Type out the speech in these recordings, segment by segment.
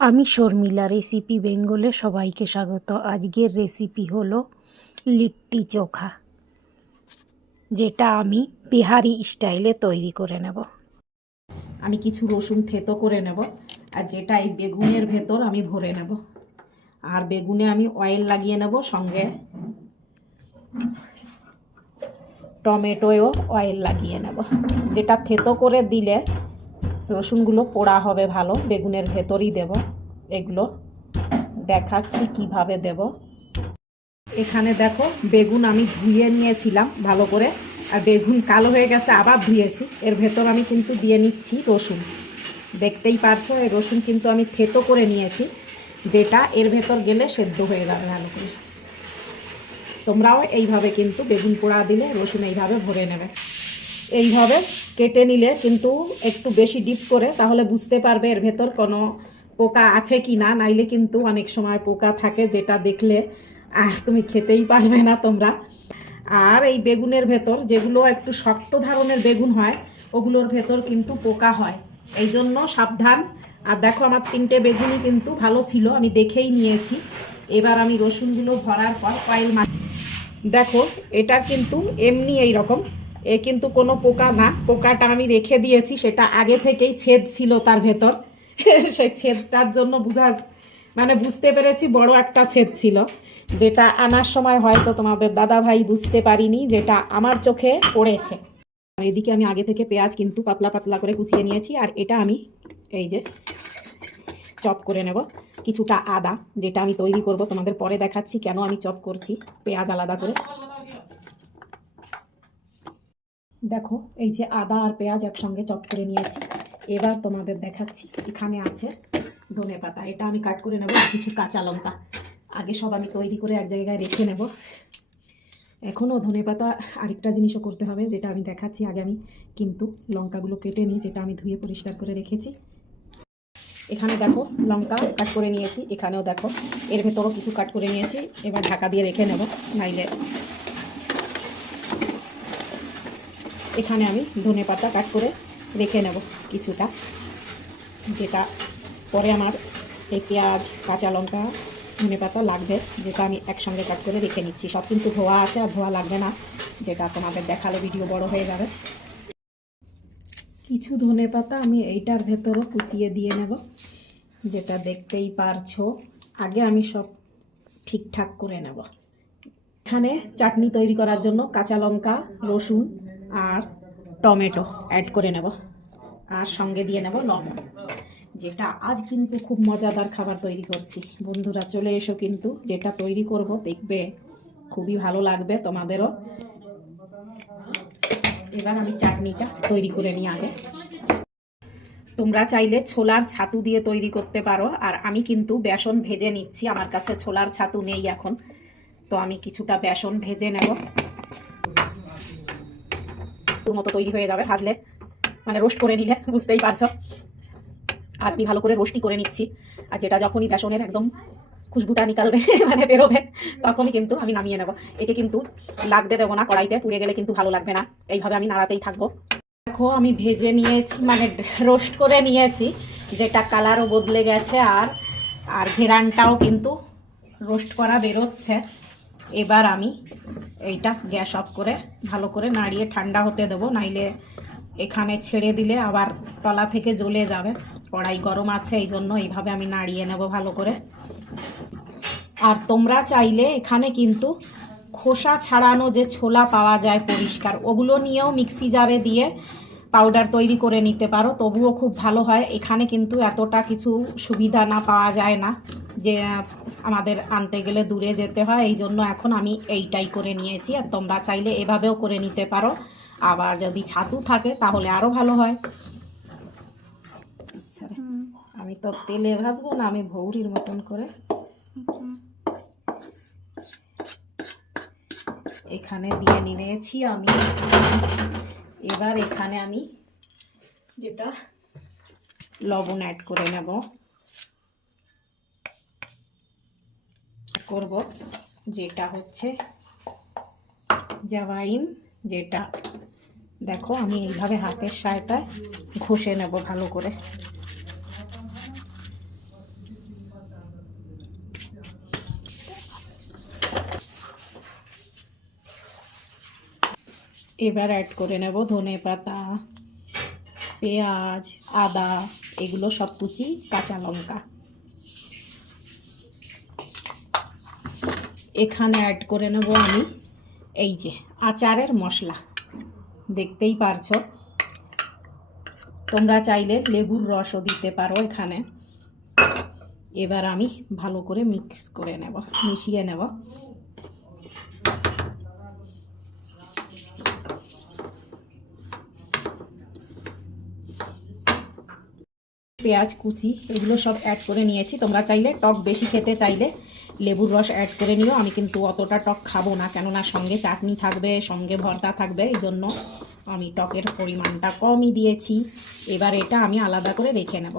আমি শর্মিলা রেসিপি বেঙ্গলে সবাইকে স্বাগত। আজকের রেসিপি হলো লিট্টি চোখা, যেটা আমি বিহারি স্টাইলে তৈরি করে নেব। আমি কিছু রসুন থেতো করে নেব, আর যেটা এই বেগুনের ভেতর আমি ভরে নেব। আর বেগুনে আমি অয়েল লাগিয়ে নেব, সঙ্গে টমেটোও অয়েল লাগিয়ে নেব। যেটা থেতো করে দিলে রসুনগুলো পোড়া হবে ভালো, বেগুনের ভেতরই দেব। এগুলো দেখাচ্ছি কিভাবে দেব। এখানে দেখো, বেগুন আমি ধুয়ে নিয়েছিলাম ভালো করে, আর বেগুন কালো হয়ে গেছে, আবার ধুয়েছি। এর ভেতর আমি কিন্তু দিয়ে নিচ্ছি রসুন। দেখতেই পারছো, এই রসুন কিন্তু আমি থেতো করে নিয়েছি, যেটা এর ভেতর গেলে সেদ্ধ হয়ে যাবে ভালো করে। তোমরাও এইভাবে কিন্তু বেগুন পোড়া দিলে রসুন এইভাবে ভরে নেবে। এইভাবে কেটে নিলে কিন্তু একটু বেশি ডিপ করে, তাহলে বুঝতে পারবে এর ভেতর কোনো পোকা আছে কি না। নাইলে কিন্তু অনেক সময় পোকা থাকে, যেটা দেখলে আর তুমি খেতেই পারবে না তোমরা। আর এই বেগুনের ভেতর যেগুলো একটু শক্ত ধরনের বেগুন হয়, ওগুলোর ভেতর কিন্তু পোকা হয়, এই জন্য সাবধান। আর দেখো, আমার 3টে বেগুনই কিন্তু ভালো ছিল, আমি দেখেই নিয়েছি। এবার আমি রসুনগুলো ভরার পর অয়েল দেখো, এটা কিন্তু এমনি এই রকম, এ কিন্তু কোনো পোকা না। পোকাটা আমি রেখে দিয়েছি, সেটা আগে থেকেই ছেদ ছিল তার ভেতর। সেই ছেদটার জন্য বুঝতে পেরেছি বড় একটা ছেদ ছিল, যেটা আনার সময় হয়তো তোমাদের দাদা ভাই বুঝতে পারিনি, যেটা আমার চোখে পড়েছে। এদিকে আমি আগে থেকে পেঁয়াজ কিন্তু পাতলা পাতলা করে কুচিয়ে নিয়েছি, আর এটা আমি এই যে চপ করে নেব। কিছুটা আদা, যেটা আমি তৈরি করব, তোমাদের পরে দেখাচ্ছি কেন আমি চপ করছি পেঁয়াজ আলাদা করে। দেখো, এই যে আদা আর পেঁয়াজ একসঙ্গে চপ করে নিয়েছি। এবার তোমাদের দেখাচ্ছি, এখানে আছে ধনেপাতা, এটা আমি কাট করে নেব। কিছু কাঁচা লঙ্কা আগে সব আমি তৈরি করে এক জায়গায় রেখে নেব। এখনও ধনেপাতা আরেকটা জিনিসও করতে হবে, যেটা আমি দেখাচ্ছি। আগে আমি কিন্তু লঙ্কাগুলো কেটে নিই, যেটা আমি ধুয়ে পরিষ্কার করে রেখেছি। এখানে দেখো লঙ্কা কাট করে নিয়েছি, এখানেও দেখো এর ভেতরও কিছু কাট করে নিয়েছি। এবার ঢাকা দিয়ে রেখে নেব, নাইলে এখানে আমি ধনেপাতা কাট করে রেখে নেব কিছুটা, যেটা পরে আমার এই পেঁয়াজ কাঁচা লঙ্কা ধনেপাতা লাগবে, যেটা আমি একসঙ্গে কাট করে রেখে নিচ্ছি। সব কিন্তু ধোয়া আছে, আর ধোয়া লাগবে না, যেটা তোমাদের দেখালে ভিডিও বড় হয়ে যাবে। কিছু ধনেপাতা আমি এইটার ভেতরও কুচিয়ে দিয়ে নেব, যেটা দেখতেই পারছো। আগে আমি সব ঠিকঠাক করে নেব। এখানে চাটনি তৈরি করার জন্য কাঁচা লঙ্কা, রসুন আর টমেটো অ্যাড করে নেব, আর সঙ্গে দিয়ে নেব লবণ। যেটা আজ কিন্তু খুব মজাদার খাবার তৈরি করছি। বন্ধুরা চলে এসো, কিন্তু যেটা তৈরি করব দেখবে খুবই ভালো লাগবে তোমাদেরও। এবার আমি চাটনিটা তৈরি করে নিই আগে। তোমরা চাইলে ছোলার ছাতু দিয়ে তৈরি করতে পারো, আর আমি কিন্তু বেসন ভেজে নিচ্ছি। আমার কাছে ছোলার ছাতু নেই এখন, তো আমি কিছুটা বেসন ভেজে নেব। তোর মতো তৈরি হয়ে যাবে ভাজলে, রোস্ট করে নিলে, বুঝতেই পারছো। আর আমি ভালো করে রোস্টই করে নিচ্ছি। আর যেটা যখনই বেসনের একদম খুশবুটা নিকালবে, বেরোবে, তখনই কিন্তু আমি নামিয়ে নেব। একে কিন্তু লাগতে দেবো না কড়াইতে, পুড়ে গেলে কিন্তু ভালো লাগবে না। এইভাবে আমি নাড়াতেই থাকবো। দেখো, আমি ভেজে নিয়েছি, রোস্ট করে নিয়েছি, যেটা কালারও বদলে গেছে, আর ঘেরানটাও কিন্তু রোস্ট করা বেরোচ্ছে। এবার আমি এইটা গ্যাস অফ করে ভালো করে নাড়িয়ে ঠান্ডা হতে দেবো, নাইলে এখানে ছেড়ে দিলে আবার তলা থেকে জ্বলে যাবে। কড়াই গরম আছে, এই জন্য এইভাবে আমি নাড়িয়ে নেব ভালো করে। আর তোমরা চাইলে এখানে কিন্তু খোসা ছাড়ানো যে ছোলা পাওয়া যায় পরিষ্কার, ওগুলো নিয়েও মিক্সি জারে দিয়ে পাউডার তৈরি করে নিতে পারো, তবুও খুব ভালো হয়। এখানে কিন্তু এতটা কিছু সুবিধা না পাওয়া যায় না, যে আমাদের আনতে গেলে দূরে যেতে হয়, এই জন্য এখন আমি এইটাই করে নিয়েছি। আর তোমরা চাইলে এভাবেও করে নিতে পারো, আবার যদি ছাতু থাকে তাহলে আরও ভালো হয়। আমি তো তেলে ভাজবো না, আমি ভৌরির মতন করে এখানে দিয়ে নিয়েছি আমি। এবার এখানে আমি যেটা লবণ অ্যাড করে নেব করব, যেটা হচ্ছে জাভাইন। যেটা দেখো, আমি এইভাবে হাতের সাহায্যে ঘষে নেব ভালো করে। এবার অ্যাড করে নেব ধনে পাতা, পেঁয়াজ, আদা, এগুলো সব কুচি, কাঁচা লঙ্কা। এখানে অ্যাড করে নেব আমি এই যে আচারের মশলা, দেখতেই পারছো। তোমরা চাইলে লেবুর রসও দিতে পারো এখানে। এবার আমি ভালো করে মিক্স করে নেব, মিশিয়ে নেব। পেঁয়াজ কুচি এগুলো সব অ্যাড করে নিয়েছি। তোমরা চাইলে টক বেশি খেতে চাইলে লেবুর রস অ্যাড করে নিও। আমি কিন্তু অতটা টক খাবো না, কেননা সঙ্গে চাটনি থাকবে, সঙ্গে ভর্তা থাকবে, এই জন্য আমি টকের পরিমাণটা কমই দিয়েছি। এবার এটা আমি আলাদা করে রেখে নেব।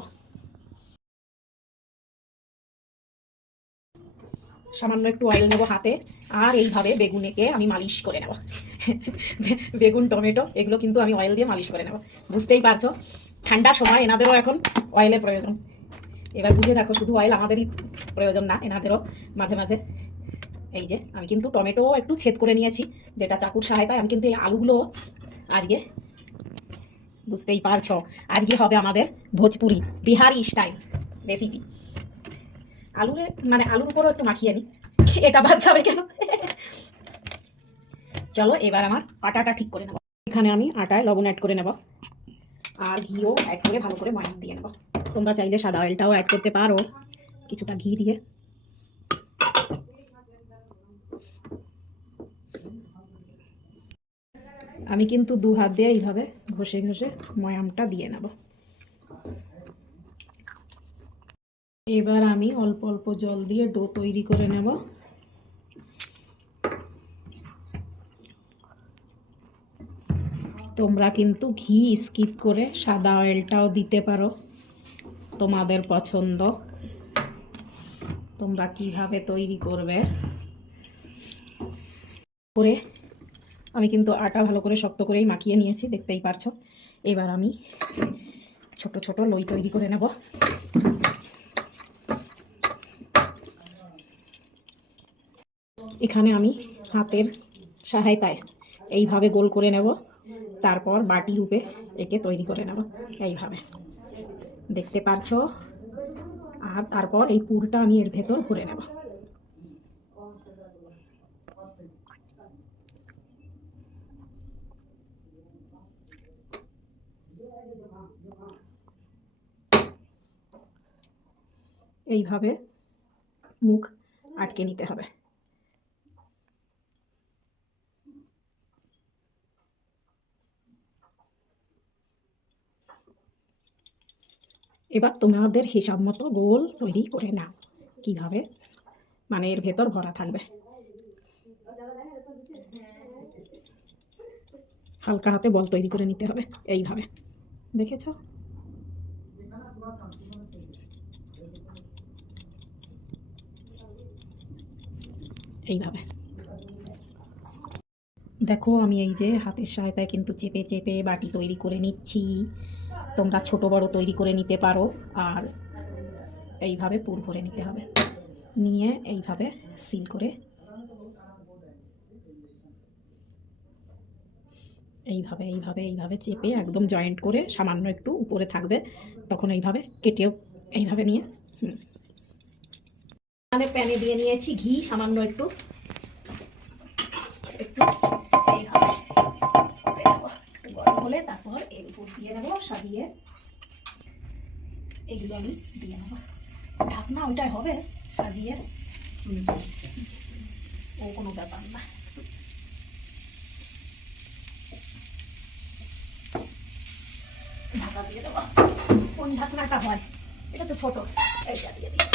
সামান্য একটু অয়েল নেব হাতে, আর এইভাবে বেগুনেকে আমি মালিশ করে নেব। বেগুন, টমেটো এগুলো কিন্তু আমি অয়েল দিয়ে মালিশ করে নেব। বুঝতেই পারছো ঠান্ডার সময় এনাদেরও এখন অয়েলের প্রয়োজন। এবার বুঝে দেখো, শুধু অয়েল আমাদেরই প্রয়োজন না, এনাদেরও মাঝে মাঝে। এই যে আমি কিন্তু টমেটো একটু ছেদ করে নিয়েছি, যেটা চাকুর সহায়তায়। আমি কিন্তু এই আলুগুলো আজকে, বুঝতেই পারছো, আজকে হবে আমাদের ভোজপুরি বিহারি স্টাইল রেসিপি। আলুরে মানে আলুর উপরও একটু মাখিয়ে নিই, এটা বাদ যাবে কেন। চলো এবার আমার আটাটা ঠিক করে নেব। এখানে আমি আটায় লবণ অ্যাড করে নেব, আর ঘিও অ্যাড করে ভালো করে ময়াম দিয়ে নেব। তোমরা চাইলে সাদা অয়েলটাও অ্যাড করতে পারো, কিছুটা ঘি দিয়ে। আমি কিন্তু দু হাত দিয়ে এইভাবে ঘষে ঘষে ময়ামটা দিয়ে নেব। এবার আমি অল্প অল্প জল দিয়ে ডো তৈরি করে নেব। তোমরা কিন্তু ঘি স্কিপ করে সাদা অয়েলটাও দিতে পারো, তোমাদের পছন্দ। তোমরা কিভাবে তৈরি করবে করে। আমি কিন্তু আটা ভালো করে শক্ত করেই মাখিয়ে নিয়েছি, দেখতেই পারছো। এবার আমি ছোট ছোট লই তৈরি করে নেব। এখানে আমি হাতের সহায়তায় এইভাবে গোল করে নেব, তারপর বাটি রূপে একে তৈরি করে নেব এইভাবে, দেখতে পারছো। আর তারপর এই পুরটা আমি এর ভেতর ভরে নেব। এইভাবে মুখ আটকে নিতে হবে। এবার তোমাদের হিসাব মতো গোল তৈরি করে নাও, কিভাবে মানে এর ভেতর ভরা থাকবে। হালকা হাতে বল তৈরি করে নিতে হবে এইভাবে, দেখেছ? এইভাবে দেখো, আমি এই যে হাতের সহায়তায় কিন্তু চেপে চেপে বাটি তৈরি করে নিচ্ছি। তোমরা ছোট বড় তৈরি করে নিতে পারো। আর এইভাবে পুর ভরে নিতে হবে, নিয়ে এইভাবে সিল করে এইভাবে এইভাবে এইভাবে চেপে একদম জয়েন্ট করে সামান্য একটু উপরে থাকবে, তখন এইভাবে কেটেও এইভাবে নিয়ে প্যানে দিয়ে নিয়েছি ঘি সামান্য একটু একটু এইভাবে একটু গরম হলে তারপর এর উপর দিয়ে নেবো সাজিয়ে। এগুলো আমি দিয়ে নেবো, ঢাকনা ওইটাই হবে সাজিয়ে, ও কোনো ব্যাপার না। ঢাকা দিয়ে দেবো। কোন ঢাকনাটা হয়? এটা তো ছোট, এইটা দিয়ে দিই।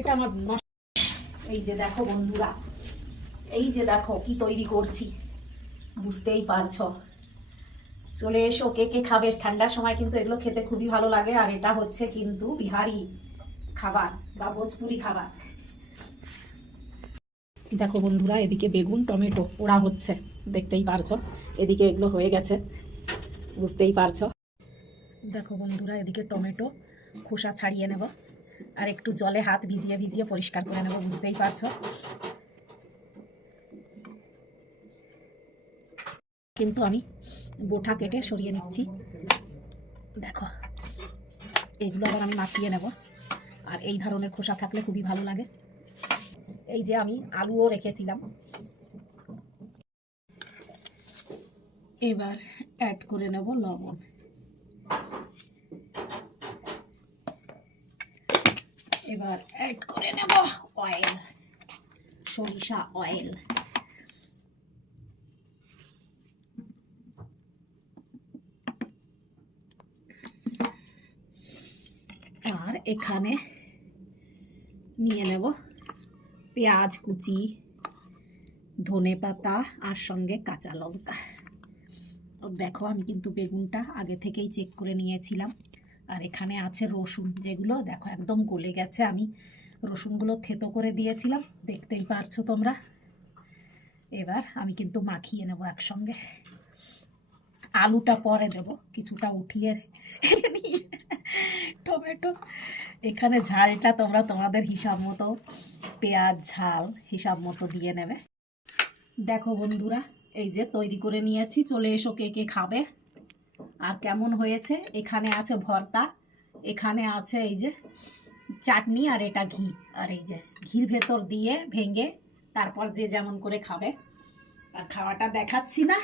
এটা আমার এই যে দেখো বন্ধুরা, এই যে দেখো কি তৈরি করছি, বুঝতেই পারছো। চলে এসো, কে কে খাবে। ঠান্ডার সময় কিন্তু এগুলো খেতে খুবই ভালো লাগে। আর এটা হচ্ছে কিন্তু বিহারি খাবার বা ভোজপুরি খাবার। দেখো বন্ধুরা, এদিকে বেগুন টমেটো পোড়া হচ্ছে, দেখতেই পারছো। এদিকে এগুলো হয়ে গেছে, বুঝতেই পারছো। দেখো বন্ধুরা, এদিকে টমেটো খোসা ছাড়িয়ে নেব, আর একটু জলে হাত ভিজিয়ে ভিজিয়ে পরিষ্কার করে নেব, বুঝতেই পারছো। কিন্তু আমি বোটা কেটে সরিয়ে নিচ্ছি। দেখো, এগুলো আবার আমি মাখিয়ে নেব। আর এই ধরনের খোসা থাকলে খুবই ভালো লাগে। এই যে আমি আলুও রেখেছিলাম, এবার অ্যাড করে নেব লবণ। এবার অ্যাড করে নেব অয়েল, সরিষা অয়েল। আর এখানে নিয়ে নেব পেঁয়াজ কুচি, ধনে পাতা আর সঙ্গে কাঁচা লঙ্কা। দেখো, আমি কিন্তু বেগুনটা আগে থেকেই চেক করে নিয়েছিলাম। আর এখানে আছে রসুন, যেগুলো দেখো একদম গলে গেছে। আমি রসুনগুলো থেতো করে দিয়েছিলাম, দেখতেই পারছো তোমরা। এবার আমি কিন্তু মাখিয়ে নেব একসঙ্গে। আলুটা পরে দেব, কিছুটা উঠিয়ে নিয়ে। টমেটো, এখানে ঝালটা তোমরা তোমাদের হিসাব মতো, পেঁয়াজ ঝাল হিসাব মতো দিয়ে নেবে। দেখো বন্ধুরা, এই যে তৈরি করে নিয়েছি, চলে এসো কে কে খাবে। আর কেমন হয়েছে। এখানে আছে ভর্তা, এখানে আছে এই যে চাটনি, আর এটা ঘি। আর এই যে ঘির ভেতর দিয়ে ভেঙে তারপর যে যেমন করে খাবে। আর খাওয়াটা দেখাচ্ছি না।